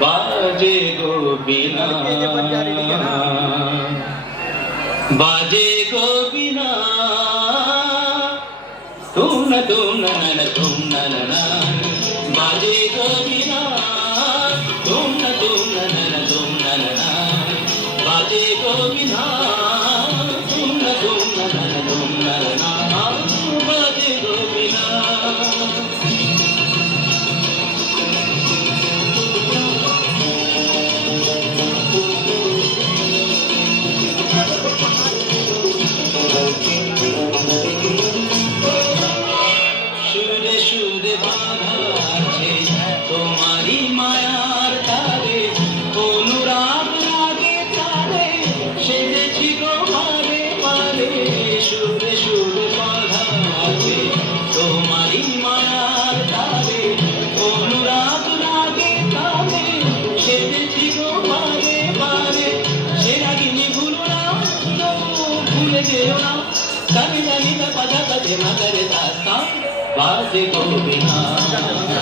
बाजे गो बिना बाजे गो बिना तुम न बाजे गो बिना तुम न बाजे गो बिना तुम न बाजे गो बिना সুরে সুরে বাঁধা আছে তোমারি মায়ার তারে, অনুরাগ লাগে তারে সেজেছি গো পারে পারে। সুরে সুরে বাঁধা আছে তোমারি মায়ার তারে, অনুরাগ লাগে তারে সেজেছি গো পারে পারে। সে রাগিনী ভুলো না, ভুলে যেও না, জানি জানি পাতা কাজে মাতারে দাস্তা बाजे गो बिना।